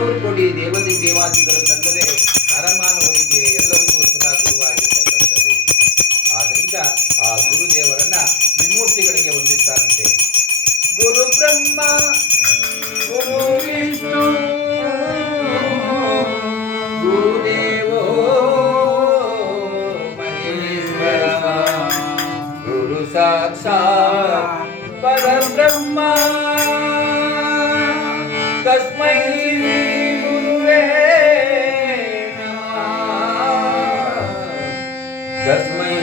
ಮುನ್ನೂರು ಕೋಟಿ ದೇವತೆ ದೇವಾದಿಗಳನ್ನಲ್ಲದೆ ನರಮಾನವರಿಗೆ ಎಲ್ಲರಿಗೂ ಸದಾ ಗುರುವಾಗಿರ್ತಕ್ಕಂಥದ್ದು. ಆದ್ದರಿಂದ ಆ ಗುರುದೇವರನ್ನ ತ್ರಿಮೂರ್ತಿಗಳಿಗೆ ಹೊಂದಿಸ್ತಾರಂತೆ. ಗುರು ಬ್ರಹ್ಮ ಗುರು ವಿಷ್ಣು ಗುರುದೇವೋ ಮಹೇಶ್ವರ ಗುರು ಸಾಕ್ಷಾತ್ ಪರಬ್ರಹ್ಮ ತಸ್ಮೈ ಗುರುವೇ ನಮಃ. ತಸ್ಮೈ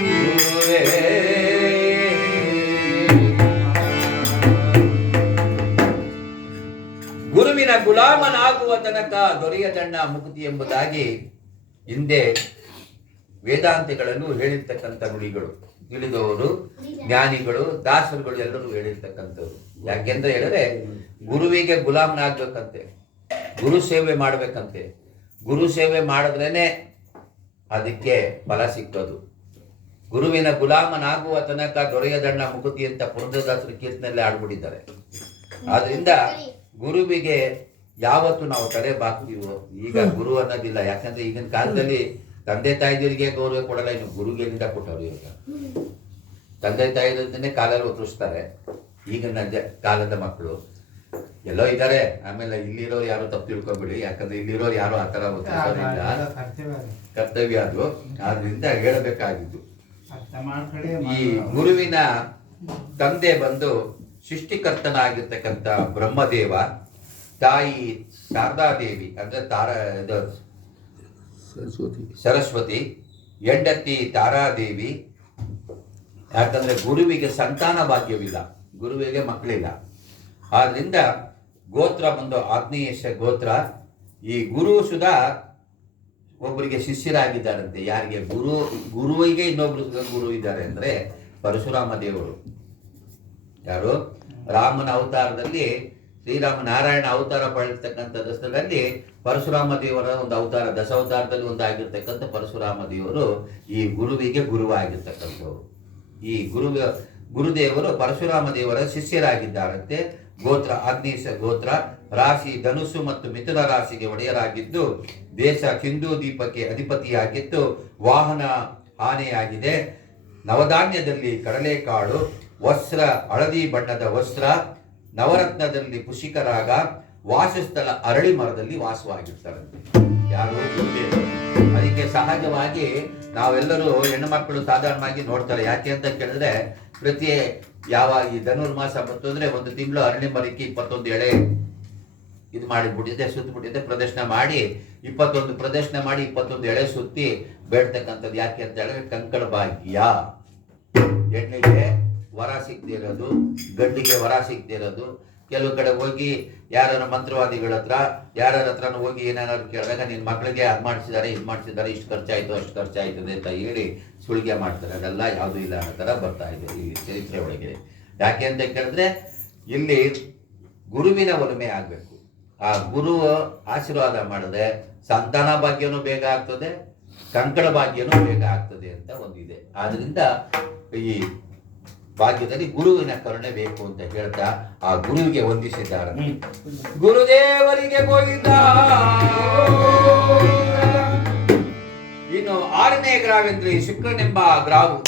ಗುರುವೇ. ಗುರುವಿನ ಗುಲಾಮನಾಗುವ ತನಕ ದೊರೆಯದಣ್ಣ ಮುಕ್ತಿ ಎಂಬುದಾಗಿ ಹಿಂದೆ ವೇದಾಂತಿಗಳಲ್ಲೂ ಹೇಳಿರ್ತಕ್ಕಂಥ ನುಡಿಗಳು. ತಿಳಿದವರು ಜ್ಞಾನಿಗಳು ದಾಸರುಗಳು ಎಲ್ಲರೂ ಹೇಳಿರ್ತಕ್ಕಂಥವ್ರು. ಯಾಕೆಂದ್ರೆ ಹೇಳಿದ್ರೆ ಗುರುವಿಗೆ ಗುಲಾಮನಾಗ್ಬೇಕಂತೆ, ಗುರು ಸೇವೆ ಮಾಡ್ಬೇಕಂತೆ. ಗುರು ಸೇವೆ ಮಾಡಿದ್ರೇನೆ ಅದಕ್ಕೆ ಫಲ ಸಿಕ್ಕೋದು. ಗುರುವಿನ ಗುಲಾಮನಾಗುವ ತನಕ ದೊರೆಯದಣ್ಣ ಮುಕುತಿ ಅಂತ ಪುರಂದರದಾಸರು ಕೀರ್ತನೆಯಲ್ಲಿ ಆಡ್ಬಿಟ್ಟಿದ್ದಾರೆ. ಆದ್ರಿಂದ ಗುರುವಿಗೆ ಯಾವತ್ತು ನಾವು ತಲೆ ಬಾಕ್ತೀವೋ, ಈಗ ಗುರು ಅನ್ನೋದಿಲ್ಲ. ಯಾಕಂದ್ರೆ ಈಗಿನ ಕಾಲದಲ್ಲಿ ತಂದೆ ತಾಯಿದರಿಗೆ ಗೌರವ ಕೊಡಲ್ಲ, ಇನ್ನು ಗುರುಗೆಲ್ಲಿಂದ ಕೊಟ್ಟವ್ರು. ಇವಾಗ ತಂದೆ ತಾಯಿದನ್ನೇ ಕಾಲಲ್ಲಿ ಒತ್ತರಿಸ್ತಾರೆ ಈಗಿನ ಕಾಲದ ಮಕ್ಕಳು. ಎಲ್ಲೋ ಇದ್ದಾರೆ. ಆಮೇಲೆ ಇಲ್ಲಿರೋರು ಯಾರು ತಪ್ಪು ತಿಳ್ಕೊಬೇಡಿ, ಯಾಕಂದ್ರೆ ಇಲ್ಲಿರೋರು ಯಾರು ಆ ಥರ ಒತ್ತರಿಸೋದಿಲ್ಲ, ಕರ್ತವ್ಯ ಅದು. ಆದ್ರಿಂದ ಹೇಳಬೇಕಾಗಿದ್ದು ಈ ಗುರುವಿನ ತಂದೆ ಬಂದು ಸೃಷ್ಟಿಕರ್ತನಾಗಿರ್ತಕ್ಕಂಥ ಬ್ರಹ್ಮದೇವ, ತಾಯಿ ಶಾರದಾದೇವಿ ಅಂದ್ರೆ ಸರಸ್ವತಿ, ಹೆಂಡತಿ ತಾರಾದೇವಿ. ಯಾಕಂದ್ರೆ ಗುರುವಿಗೆ ಸಂತಾನ ಭಾಗ್ಯವಿಲ್ಲ, ಗುರುವಿಗೆ ಮಕ್ಕಳಿಲ್ಲ. ಆದ್ರಿಂದ ಗೋತ್ರ ಬಂದು ಆಗ್ನೇಯಶ ಗೋತ್ರ. ಈ ಗುರು ಸುಧಾ ಒಬ್ಬರಿಗೆ ಶಿಷ್ಯರಾಗಿದ್ದಾರಂತೆ. ಯಾರಿಗೆ? ಗುರುವಿಗೆ ಇನ್ನೊಬ್ರು ಗುರು ಇದ್ದಾರೆ ಅಂದ್ರೆ ಪರಶುರಾಮ ದೇವರು. ಯಾರು? ರಾಮನ ಅವತಾರದಲ್ಲಿ ಶ್ರೀರಾಮ ನಾರಾಯಣ ಅವತಾರ ಪಡೆದಿರ್ತಕ್ಕಂಥ ದಶದಲ್ಲಿ ಪರಶುರಾಮ ದೇವರ ಒಂದು ಅವತಾರ, ದಶಾವತಾರದಲ್ಲಿ ಒಂದು ಆಗಿರ್ತಕ್ಕಂಥ ಪರಶುರಾಮ ದೇವರು ಈ ಗುರುವಿಗೆ ಗುರುವಾಗಿರ್ತಕ್ಕಂಥವ್ರು. ಈ ಗುರುದೇವರು ಪರಶುರಾಮ ದೇವರ ಶಿಷ್ಯರಾಗಿದ್ದಾರಂತೆ. ಗೋತ್ರ ಆಗ್ನೇಶ ಗೋತ್ರ. ರಾಶಿ ಧನುಸ್ಸು ಮತ್ತು ಮಿಥುನ ರಾಶಿಗೆ ಒಡೆಯರಾಗಿದ್ದು, ದೇಶ ಸಿಂಧೂ ದೀಪಕ್ಕೆ ಅಧಿಪತಿಯಾಗಿದ್ದು, ವಾಹನ ಆನೆಯಾಗಿದೆ. ನವಧಾನ್ಯದಲ್ಲಿ ಕಡಲೆಕಾಳು, ವಸ್ತ್ರ ಹಳದಿ ಬಣ್ಣದ ವಸ್ತ್ರ, ನವರತ್ನದಲ್ಲಿ ಪುಷಿಕರಾಗ, ವಾಸಸ್ಥಳ ಅರಳಿ ಮರದಲ್ಲಿ ವಾಸವಾಗಿರ್ತಾರಂತೆ. ಯಾರು? ಗುರುದೇವರು. ಅದಕ್ಕೆ ಸಹಜವಾಗಿ ನಾವೆಲ್ಲರೂ ಹೆಣ್ಣು ಮಕ್ಕಳು ಸಾಧಾರಣವಾಗಿ ನೋಡ್ತಾರೆ. ಯಾಕೆ ಅಂತ ಕೇಳಿದ್ರೆ, ಪ್ರತಿ ಯಾವಾಗ ಈ ಧನುರ್ಮಾಸ ಬಂತು ಅಂದ್ರೆ ಒಂದು ತಿಂಗಳು ಅರಳಿ ಮರಕ್ಕೆ 21 ಎಳೆ ಇದು ಮಾಡಿಬಿಟ್ಟಿದೆ, ಸುತ್ತಬಿಟ್ಟಿದೆ. ಪ್ರದರ್ಶನ ಮಾಡಿ 21 ಪ್ರದರ್ಶನ ಮಾಡಿ 21 ಎಳೆ ಸುತ್ತಿ ಬೇಡ್ತಕ್ಕಂಥದ್ದು. ಯಾಕೆ ಅಂತ ಹೇಳಿದ್ರೆ ಕಂಕಣ ಭಾಗ್ಯ. ಹೆಣ್ಣಿಗೆ ವರ ಸಿಗದೆ ಇರೋದು, ಗಂಡಿಗೆ ವರ ಸಿಗದೆ ಇರೋದು. ಕೆಲವು ಕಡೆ ಹೋಗಿ ಯಾರ ಮಂತ್ರವಾದಿಗಳ ಹತ್ರ ಯಾರ ಹತ್ರನೂ ಹೋಗಿ ಏನಾದ್ರು ಕೇಳಿದಾಗ ನಿನ್ನ ಮಕ್ಕಳಿಗೆ ಅದು ಮಾಡಿಸಿದ್ದಾರೆ, ಇದು ಮಾಡಿಸಿದ್ದಾರೆ, ಇಷ್ಟು ಖರ್ಚಾಯಿತು ಅಷ್ಟು ಖರ್ಚಾಯ್ತದೆ ಅಂತ ಹೇಳಿ ಸುಳಿಗೆ ಮಾಡ್ತಾರೆ. ಅದೆಲ್ಲ ಯಾವುದೂ ಇಲ್ಲ ಅನ್ನೋ ಥರ ಬರ್ತಾ ಇದೆ ಈ ಚರಿತ್ರೆ ಒಳಗೆ. ಯಾಕೆ ಅಂತ ಕೇಳಿದ್ರೆ ಇಲ್ಲಿ ಗುರುವಿನ ಒಲುಮೆ ಆಗಬೇಕು. ಆ ಗುರು ಆಶೀರ್ವಾದ ಮಾಡಿದ್ರೆ ಸಂತಾನ ಭಾಗ್ಯನೂ ಬೇಗ ಆಗ್ತದೆ, ಕಂಕಣ ಭಾಗ್ಯನೂ ಬೇಗ ಆಗ್ತದೆ ಅಂತ ಒಂದಿದೆ. ಆದ್ರಿಂದ ಈ ಭಾಗ್ಯದಲ್ಲಿ ಗುರುವಿನ ಕರುಣೆ ಬೇಕು ಅಂತ ಹೇಳ್ತಾ ಆ ಗುರುವಿಗೆ ವಂದಿಸಿದ್ದಾರೆ. ಗುರುದೇವರಿಗೆ ಗೋವಿಂದ. ಇನ್ನು 6ನೇ ಗ್ರಾವೆಂದ್ರೆ ಶುಕ್ರನೆಂಬ ಗ್ರಾವು.